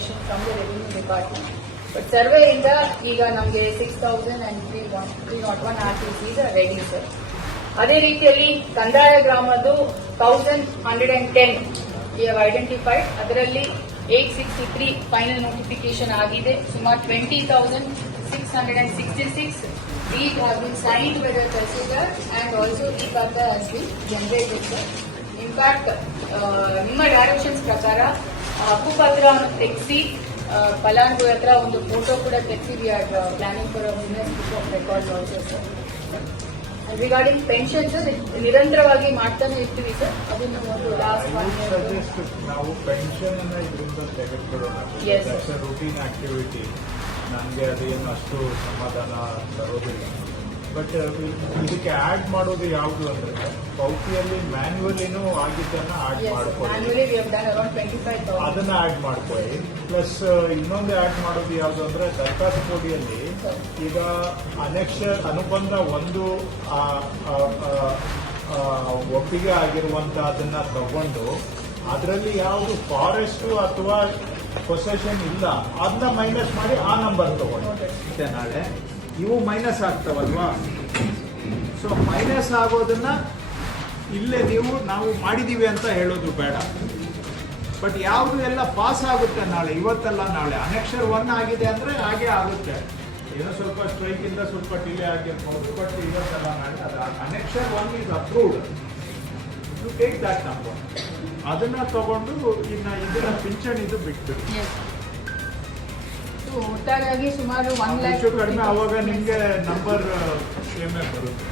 permission from the revenue department. But survey inda ಈಗ ನಮಗೆ 6,301 RTCs are ready, sir. ಅದೇ ರೀತಿಯಲ್ಲಿ ಕಂದಾಯ ಗ್ರಾಮದ್ದು 1,110 we have identified. ಅದರಲ್ಲಿ 863 ಫೈನಲ್ ನೋಟಿಫಿಕೇಶನ್ ಆಗಿದೆ. ಸುಮಾರು 20,666 deed have been signed by the Tahsildar and also e-Khata has been generated, sir. In fact, ನಿಮ್ಮ directions ಪ್ರಕಾರ ಹಕ್ಕುಪತ್ರ ತೆಗೆಸಿ ಫಲಾನುಭವಿ ಹತ್ರ ಒಂದು ಫೋಟೋ ಕೂಡ ತೆಗೆಸಿ we are planning for Guinness book of records also, sir. Regarding pensions ನಿರಂತರವಾಗಿ ಮಾಡ್ತಾನೆ ಇರ್ತೀವಿ, ಸರ್. ಅದನ್ನು ಒಂದು ಲಾಸ್ಟ್ ನಾವು ಪೆನ್ಷನ್ ಅನ್ನ ಇದರಿಂದ ತೆಗೆದುಕೊಳ್ಳೋಣ. Routine activity. ನನಗೆ ಅದೇನು ಅಷ್ಟು ಸಮಾಧಾನ ಬರೋದಿಲ್ಲ. ಬಟ್ ಇದಕ್ಕೆ ಆಡ್ ಮಾಡೋದು ಯಾವುದು ಅಂದ್ರೆ ಪೌತಿಯಲ್ಲಿ ಮ್ಯಾನ್ಯುವಲಿನೂ ಆಗಿದ್ದನ್ನ ಆಡ್ ಮಾಡ್ಕೊಳ್ಳಿ, ಅದನ್ನ ಆಡ್ ಮಾಡ್ಕೊಳ್ಳಿ. ಪ್ಲಸ್ ಇನ್ನೊಂದು ಆಡ್ ಮಾಡೋದು ಯಾವುದು ಅಂದ್ರೆ ದರಖಾಸ್ತು ಕೊಡಿಯಲ್ಲಿ ಈಗ ಅನುಬಂಧ ಒಂದು ಒಪ್ಪಿಗೆ ಆಗಿರುವಂತಹದನ್ನ ತಗೊಂಡು ಅದರಲ್ಲಿ ಯಾವುದು ಫಾರೆಸ್ಟ್ ಅಥವಾ ಪೊಸೆಷನ್ ಇಲ್ಲ ಅದನ್ನ ಮೈನಸ್ ಮಾಡಿ ಆ ನಂಬರ್ ತಗೊಂಡು ನಾಳೆ ಇವು ಮೈನಸ್ ಆಗ್ತಾವಲ್ವಾ. ಸೊ ಮೈನಸ್ ಆಗೋದನ್ನ ಇಲ್ಲೇ ನಾವು ಮಾಡಿದೀವಿ ಅಂತ ಹೇಳೋದು ಬೇಡ. ಬಟ್ ಯಾವುದು ಎಲ್ಲ ಪಾಸ್ ಆಗುತ್ತೆ ನಾಳೆ, ಇವತ್ತಲ್ಲ ನಾಳೆ. ಅನೆಕ್ಷರ್ 1 ಆಗಿದೆ ಅಂದ್ರೆ ಹಾಗೆ ಆಗುತ್ತೆ. ಏನೋ ಸ್ವಲ್ಪ ಸ್ಟ್ರೈಕ್ ಇಂದ ಸ್ವಲ್ಪ ಡಿಲೇ ಆಗಿರ್ಬೋದು, ಬಟ್ ಇವತ್ತಲ್ಲ ನಾಳೆ ಅದು annexure 1 is approved. You take that number, ಅದನ್ನ ತಗೊಂಡು ಇದನ್ನ ಪಿಂಚಣಿ ಇದು ಬಿಟ್ಬಿಡಿ. ಒಟ್ಟಾಗಿ ಸುಮಾರು 1 ಲಕ್ಷ ಕಡಿಮೆ, ಅವಾಗ ನಿಮ್ಗೆ ನಂಬರ್ ಸೇಮೇ ಬರುತ್ತೆ.